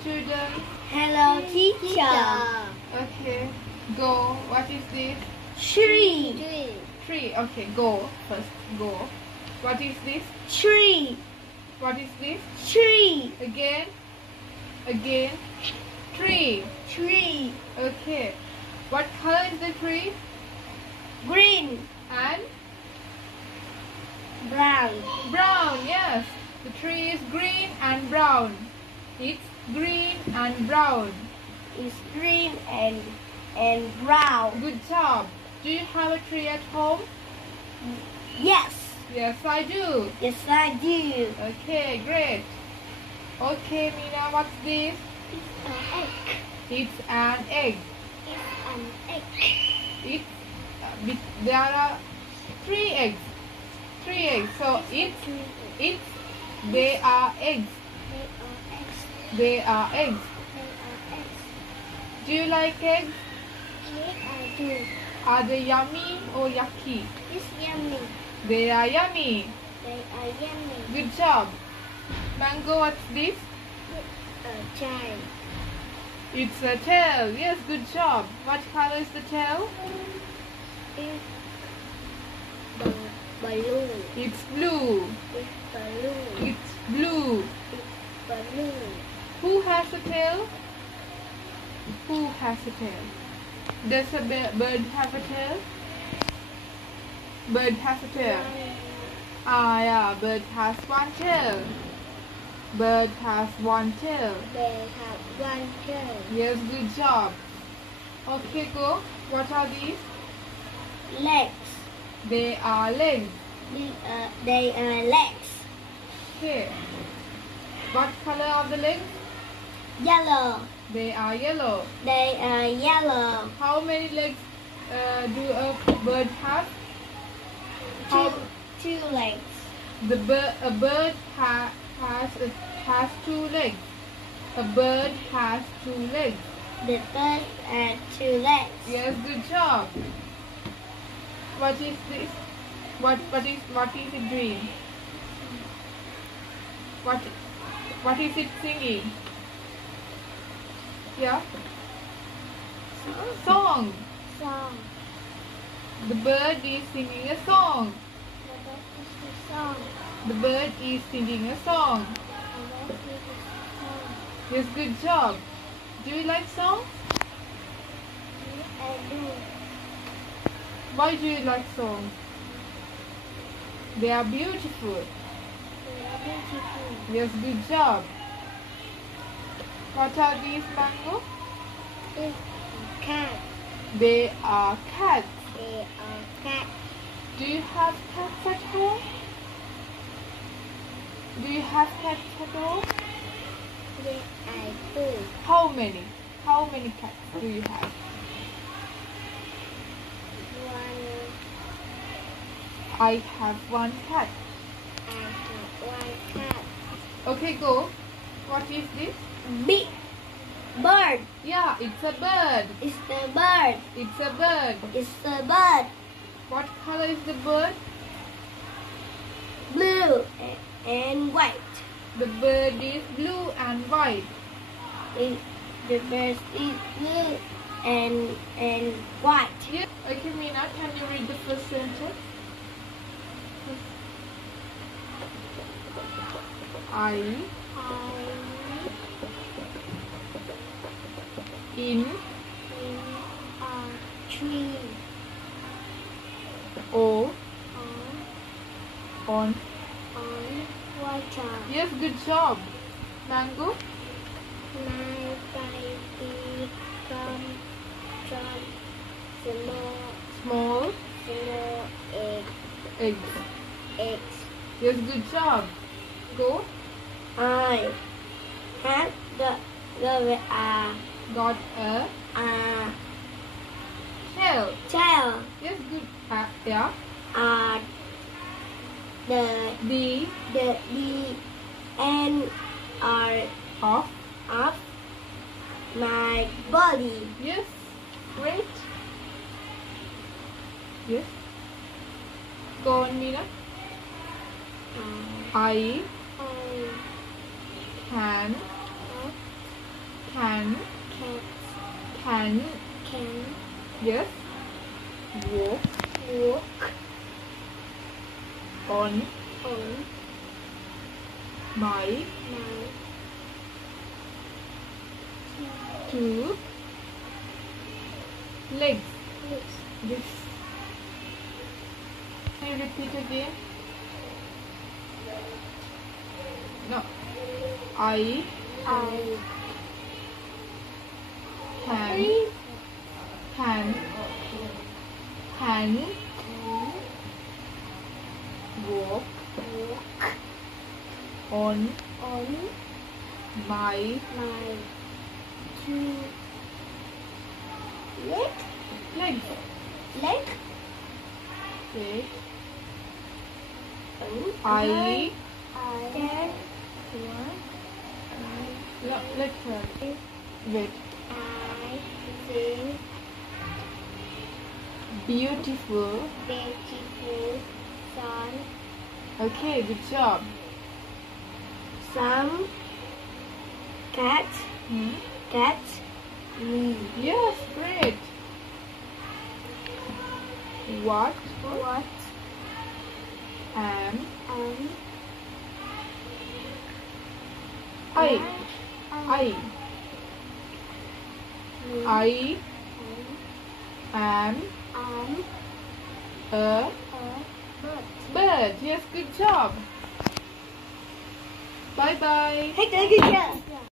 students. Hello, teacher. Okay, go. What is this? Tree. Tree. Okay, go. First, go. What is this? Tree. What is this? Tree. Again. Again. Tree. Tree. Okay. What color is the tree? Green. And Brown. brown. Yes. The tree is green and brown. It's green and brown. It's green and brown. Good job. Do you have a tree at home? Yes. Yes, I do. Yes, I do. Okay, great. Okay, Mina, what's this? It's an egg. It's an egg. It's an egg. It's there are 3 eggs. 3 eggs. So it's they are eggs. They are eggs. They are eggs. They are eggs. Do you like eggs? Yes, I do. Are they yummy or yucky? It's yummy. They are yummy. They are yummy. Good job. Mango, what's this? It's a child. It's a tail. Yes, good job. What color is the tail? It's balloon. It's blue. It's balloon. It's blue. It's balloon. Who has a tail? Who has a tail? Does a bird have a tail? Bird has a tail. Ah, yeah, bird has 1 tail. Bird has 1 tail. They have 1 tail. Yes, good job. Okay, go. What are these? Legs. They are legs. They are legs. Okay. What color are the legs? Yellow. They are yellow. They are yellow. How many legs do a bird have? Two legs. A bird has 2 legs. A bird has 2 legs. The bird has 2 legs. Yes, good job. What is this? What is it doing? What is it singing? Yeah. Song. Song. The bird is singing a song. What is the song? The bird is singing a song. What is the song? Yes, good job. Do you like songs? Yes, I do. Why do you like songs? They are beautiful. They are beautiful. Yes, good job. What are these, Mango? It's a cat. They are cats. They are cats. Do you have cats at home? Do you have cats at home? Yes, I do. How many? How many cats do you have? 1. I have 1 cat. I have 1 cat. Okay, go. What is this? Big bird. Yeah, it's a bird. It's the bird. It's a bird. It's the bird. What color is the bird? Blue and white. The bird is blue and white. The bird is blue and white. Yes. Okay, Mina, can you read the first sentence? I in a tree O on. water. Yes, good job. Mango. My baby from Small eggs. eggs. Yes, good job. Go. I had Got a shell. tail. Yes, good. Yeah. The end Of. of my body. Yes. Great. Yes. Go on, Mina. I can Can. Can. Yes. Walk. Walk. On. On. My. My. Two. Legs. Legs. This. Can you repeat again? No. I can walk on my two legs. leg. Okay. I can. No, let's try. Wait. I think Beautiful. sun. Okay, good job. Some cat me. Yes, great. What am I am a bird. Yes, good job. Bye bye. Hey, good job.